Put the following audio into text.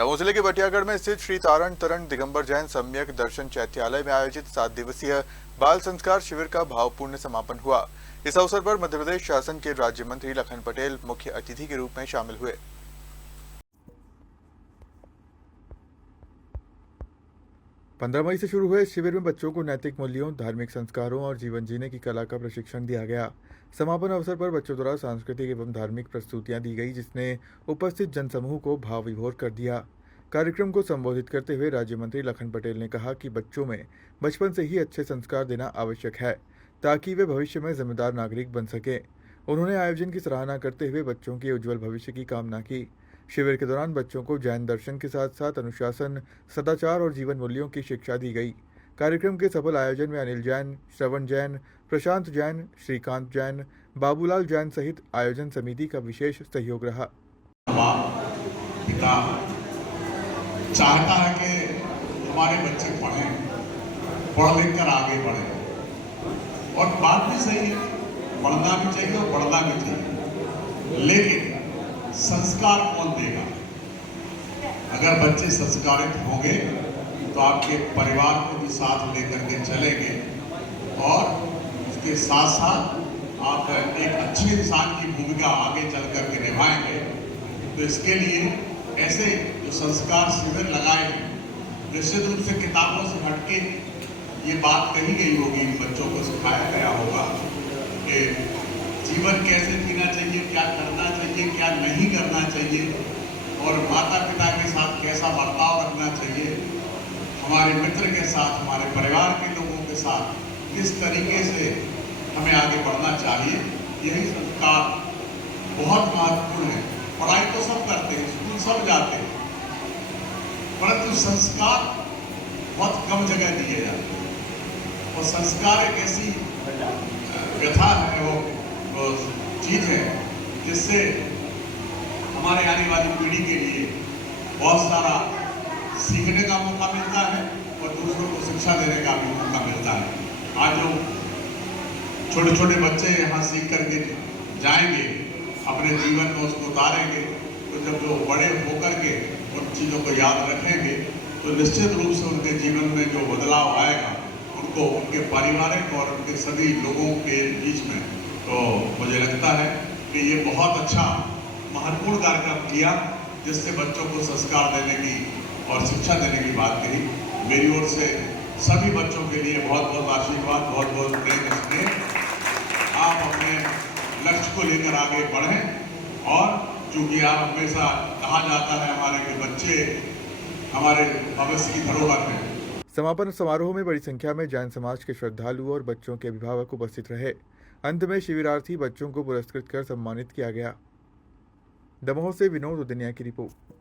दमोह जिले के बटियागढ़ में स्थित श्री तारण तरण दिगंबर जैन सम्यक दर्शन चैत्यालय में आयोजित 7 दिवसीय बाल संस्कार शिविर का भावपूर्ण समापन हुआ। इस अवसर पर मध्य प्रदेश शासन के राज्य मंत्री लखन पटेल मुख्य अतिथि के रूप में शामिल हुए। 15 मई से शुरू हुए इस शिविर में बच्चों को नैतिक मूल्यों, धार्मिक संस्कारों और जीवन जीने की कला का प्रशिक्षण दिया गया। समापन अवसर पर बच्चों द्वारा सांस्कृतिक एवं धार्मिक प्रस्तुतियां दी गई, जिसने उपस्थित जनसमूह को भाव विभोर कर दिया। कार्यक्रम को संबोधित करते हुए राज्य मंत्री लखन पटेल ने कहा कि बच्चों में बचपन से ही अच्छे संस्कार देना आवश्यक है, ताकि वे भविष्य में जिम्मेदार नागरिक बन सके। उन्होंने आयोजन की सराहना करते हुए बच्चों के उज्जवल भविष्य की कामना की। शिविर के दौरान बच्चों को जैन दर्शन के साथ साथ अनुशासन, सदाचार और जीवन मूल्यों की शिक्षा दी गई। कार्यक्रम के सफल आयोजन में अनिल जैन, श्रवण जैन, प्रशांत जैन, श्रीकांत जैन, बाबूलाल जैन सहित आयोजन समिति का विशेष सहयोग रहा। पिता चाहता है कि हमारे बच्चे पढ़ें, पढ़ लिख कर आगे बढ़ें, और बात भी सही है, पढ़ना भी चाहिए और बढ़ना भी चाहिए, लेकिन संस्कार कौन देगा? अगर बच्चे संस्कारित होंगे तो आपके परिवार को भी साथ लेकर के चलेंगे और उसके साथ साथ आप एक अच्छे इंसान की भूमिका आगे चल करके निभाएंगे। तो इसके लिए ऐसे जो संस्कार शिविर लगाए हैं, निश्चित रूप से किताबों से हटके ये बात कही गई होगी, बच्चों को सिखाया गया होगा कि जीवन कैसे जीना चाहिए, क्या करना चाहिए, क्या नहीं करना चाहिए, और माता पिता के साथ कैसा बर्ताव रखना चाहिए, हमारे मित्र के साथ, हमारे परिवार के लोगों के साथ किस तरीके से हमें आगे बढ़ना चाहिए। यही संस्कार बहुत महत्वपूर्ण है। पढ़ाई तो सब करते हैं, स्कूल सब जाते हैं, परंतु संस्कार बहुत कम जगह दिए जाते हैं। और संस्कार एक ऐसी व्यथा है, वो चीज है जिससे हमारे आने वाली पीढ़ी के लिए बहुत सारा सीखने का मौका मिलता है और दूसरों को शिक्षा देने का भी मौका मिलता है। आज जो छोटे छोटे बच्चे यहाँ सीख करके जाएंगे, अपने जीवन में उसको उतारेंगे, तो जब वो बड़े होकर के उन चीज़ों को याद रखेंगे तो निश्चित रूप से उनके जीवन में जो बदलाव आएगा, उनको उनके पारिवारिक और उनके सभी लोगों के बीच में, तो मुझे लगता है कि ये बहुत अच्छा महत्वपूर्ण कार्यक्रम किया, जिससे बच्चों को संस्कार देने की और शिक्षा देने की बात कही। मेरी ओर से सभी बच्चों के लिए बहुत बहुत आशीर्वाद, बहुत बहुत प्रेम स्नेह। आप अपने लक्ष्य को लेकर आगे बढ़ें, और चूंकि आप हमेशा कहा जाता है हमारे के बच्चे हमारे भविष्य की धरोहर हैं। समापन समारोह में बड़ी संख्या में जैन समाज के श्रद्धालु और बच्चों के अभिभावक उपस्थित रहे। अंत में शिविरार्थी बच्चों को पुरस्कृत कर सम्मानित किया गया। दमोह से विनोद उदनिया की रिपोर्ट।